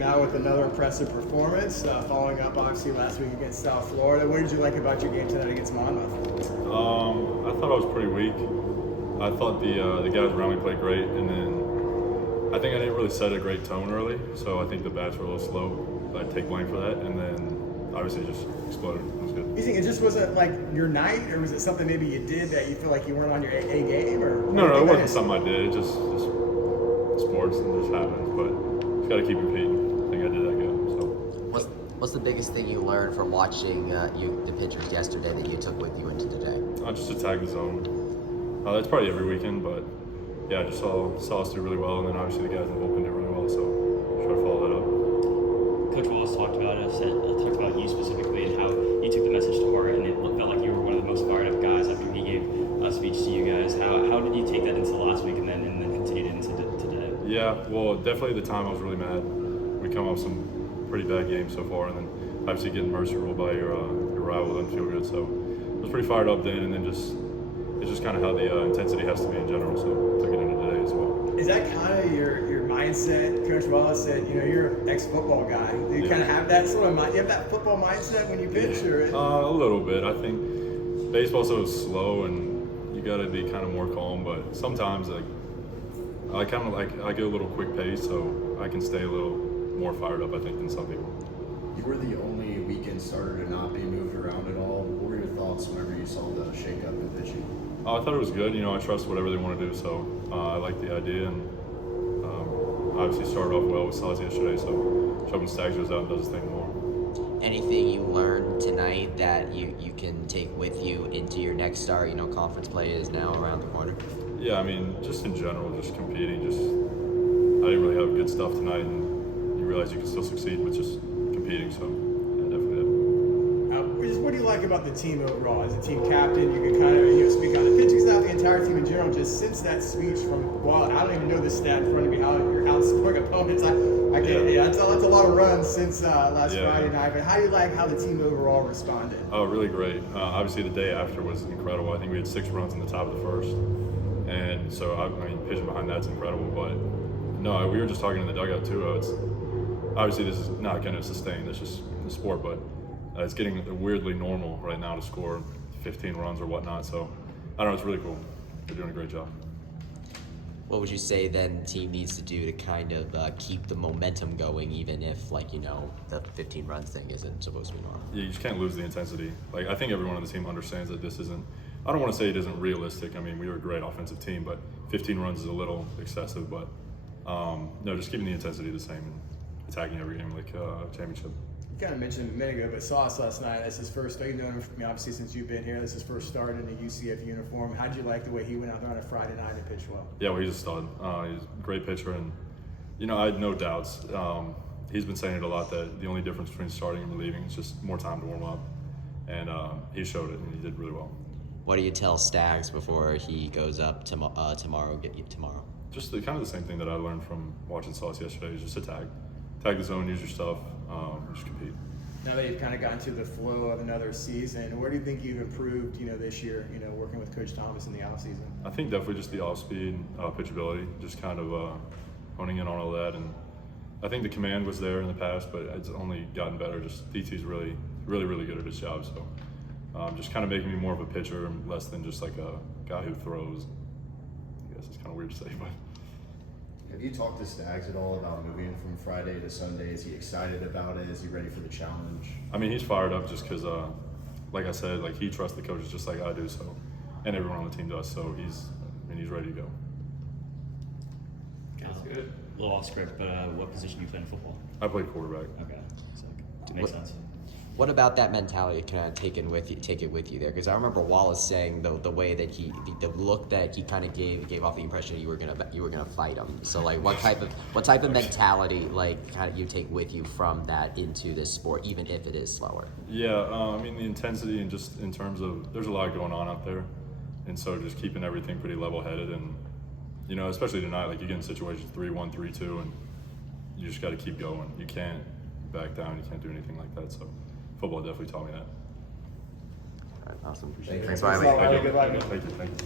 Now with another impressive performance, following up obviously last week against South Florida. What did you like about your game tonight against Monmouth? I thought I was pretty weak. I thought the guys around me played great, and then I think I didn't really set a great tone early, so I think the bats were a little slow. I take blame for that, and then obviously just exploded. It was good. You think it just wasn't like your night, or was it something maybe you did that you feel like you weren't on your A game? Or No, it wasn't something I did. It just sports and it just happens, but just got to keep competing. I think I did that good. So. What's the biggest thing you learned from watching the pitchers yesterday that you took with you into today? Just attack the zone. That's probably every weekend, but yeah, I just saw us do really well, and then obviously the guys in the bullpen did really well, so try to follow that up. Coach Wallace talked about you specifically and how you took the message to heart, and it felt like you were one of the most fired up guys after he gave a speech to you guys. How did you take that into last week and then continued it into today? Yeah, well, definitely at the time I was really mad. We come off some pretty bad games so far, and then obviously getting mercy ruled by your rival doesn't feel good. So I was pretty fired up then, and then it's just kind of how the intensity has to be in general. So took it into today as well. Is that kind of your mindset? Coach Wallace said, you're an ex-football guy. Do you kind of have that sort of mind? You have that football mindset when you pitch, or? A little bit. I think baseball's so slow, and you got to be kind of more calm. But sometimes, I get a little quick pace, so I can stay a little more fired up, I think, than some people. You were the only weekend starter to not be moved around at all. What were your thoughts whenever you saw the shake-up in pitching? I thought it was good. I trust whatever they want to do, so I like the idea, and obviously started off well with Saws yesterday, so hoping Stags goes out and does his thing more. Anything you learned tonight that you can take with you into your next start? Conference play is now around the corner. Yeah, just in general, just competing. I didn't really have good stuff tonight, and you realize you can still succeed with just competing, so yeah, definitely did. What do you like about the team overall? As a team captain, you can kind of speak on the pitching staff, the entire team in general. Just since that speech from, I don't even know the stat in front of me, how you're outscoring opponents. I can't. Yeah, that's a lot of runs since last Friday night. But how do you like how the team overall responded? Oh, really great. Obviously, the day after was incredible. I think we had 6 runs in the top of the first, and so pitching behind that's incredible. But no, we were just talking in the dugout too. Obviously this is not going to sustain. It's just the sport, but it's getting weirdly normal right now to score 15 runs or whatnot. So I don't know. It's really cool. They're doing a great job. What would you say then the team needs to do to kind of keep the momentum going, even if the 15 runs thing isn't supposed to be normal? Yeah, you just can't lose the intensity. I think everyone on the team understands that this isn't. I don't want to say it isn't realistic. We were a great offensive team, but 15 runs is a little excessive. But no, just keeping the intensity the same and attacking every game like championship. You kind of mentioned a minute ago, but Sauce last night, that's his first, you've known him, obviously since you've been here, this is his first start in a UCF uniform. How'd you like the way he went out there on a Friday night and pitched well? Yeah, well, he's a stud. He's a great pitcher, and, I had no doubts. He's been saying it a lot that the only difference between starting and relieving is just more time to warm up, and he showed it, and he did really well. What do you tell Stags before he goes up tomorrow? Just kind of the same thing that I learned from watching Sauce yesterday, is just attack the zone, use your stuff, just compete. Now that you've kind of gotten to the flow of another season, where do you think you've improved, this year, working with Coach Thomas in the offseason? I think definitely just the off-speed, pitchability, just kind of honing in on all that. And I think the command was there in the past, but it's only gotten better. Just DT's really, really, really good at his job. So just kind of making me more of a pitcher, less than just like a guy who throws. I guess it's kind of weird to say, but. Have you talked to Stags at all about moving from Friday to Sunday? Is he excited about it? Is he ready for the challenge? He's fired up just because, like I said, he trusts the coaches just like I do, so, and everyone on the team does. So he's ready to go. That's good. A little off script, but what position do you play in football? I played quarterback. Okay, so it makes sense. What about that mentality kind of take it with you there? Because I remember Wallace saying the way that the look that he kind of gave off the impression you were gonna fight him. So what type of mentality kind of you take with you from that into this sport, even if it is slower? Yeah, the intensity and just in terms of there's a lot going on out there, and so just keeping everything pretty level-headed and especially tonight, you get in situations 3-1, 3-2, and you just got to keep going. You can't back down. You can't do anything like that. So. Football definitely taught me that. All right, awesome. Thank you. Thanks, Wiley. Good luck. Thank you.